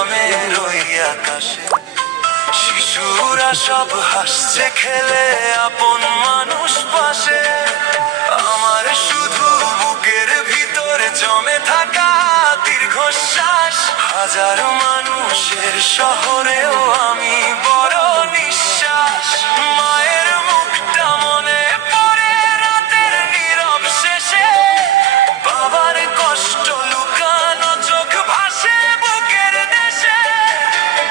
গ্রামের ওই আকাশে শিশুরা সব হাসছে খেলে, আপন মানুষ পাশে। আমার শুধু বুকের ভিতরে জমে থাকা দীর্ঘশ্বাস, হাজার মানুষের শহরেও আমি বড় নিঃশ্বাস। মায়ের মুখটা মনে পড়ে রাতের নীরব শেষে, বাবার কষ্ট লুকানো চোখ ভাসে বুকের দেশে।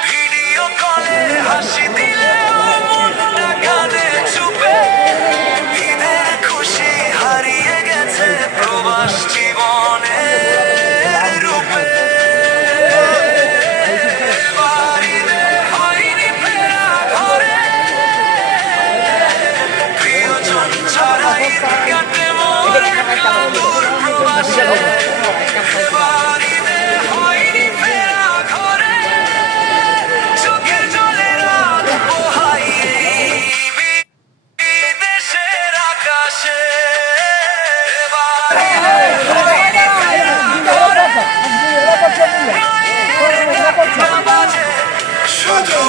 ভিডিও কলে হাসি দিলেও মনটা কাঁদে চুপে, ঈদের খুশি হারিয়ে গেছে প্রবাস জীবনে রূপে। বাড়িতে হয়নি ফেরা ঘরে, প্রিয়জন ছাড়াই কাটে মোর একা দূর প্রবাসে। বাড়িতে হয়নি ফেরা ঘরে, চোখের জলে রাত পোহাই এই বিদেশের আকাশে। বাড়িতে হয়নি ফেরা ঘরে, মায়ের মুখটা বাজে শুধু